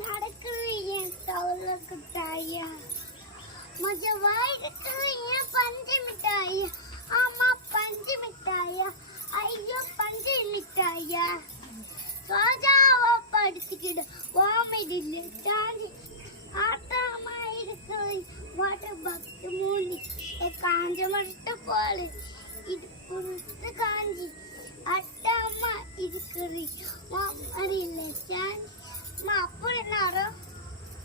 நடக்குறேன் தவளை குட்டாயா मुझे वाइट चाहिए पंच मिठाई अम्मा पंच मिठाई अयो पंच मिठाई சோஜாவா படிச்சுக்கிட்டு வாமிடில்ல தானி ஆத்தாமா இருக்கு வாட்டர் பக்து மூணு காஞ்ச மட்டும் போடு இது புரித்து காஞ்சி அட்டாமா இருக்குது மாமரில்ல சாஞ்சி மா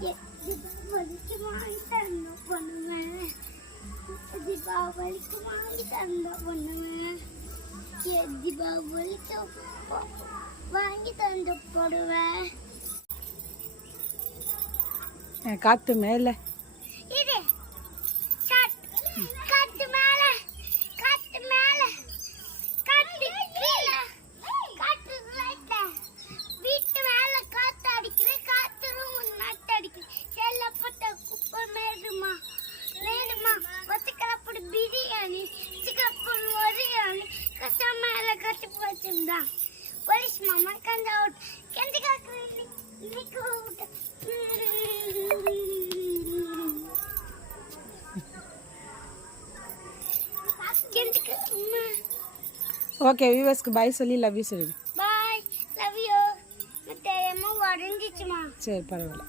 தீபாவளிக்கு வாங்கி தந்த பண்ணுவேன் தீபாவளிக்கு வாங்கி தந்த பண்ணுவேன் தீபாவளிக்கு வாங்கி தந்து போடுவேன் காத்து மேலே. போலீஸ் மாமா கந்த அவுட் கெண்டி காக்குறீங்க இன்னைக்கு அவுட் கெண்டிக்கு ஓகே வியூவர்ஸ்க்கு பாய் சொல்லி லவ் யூ சொல்லி பாய் லவ் யூ தெரியாம உடஞ்சிச்சுமா சரி பரவாயில்ல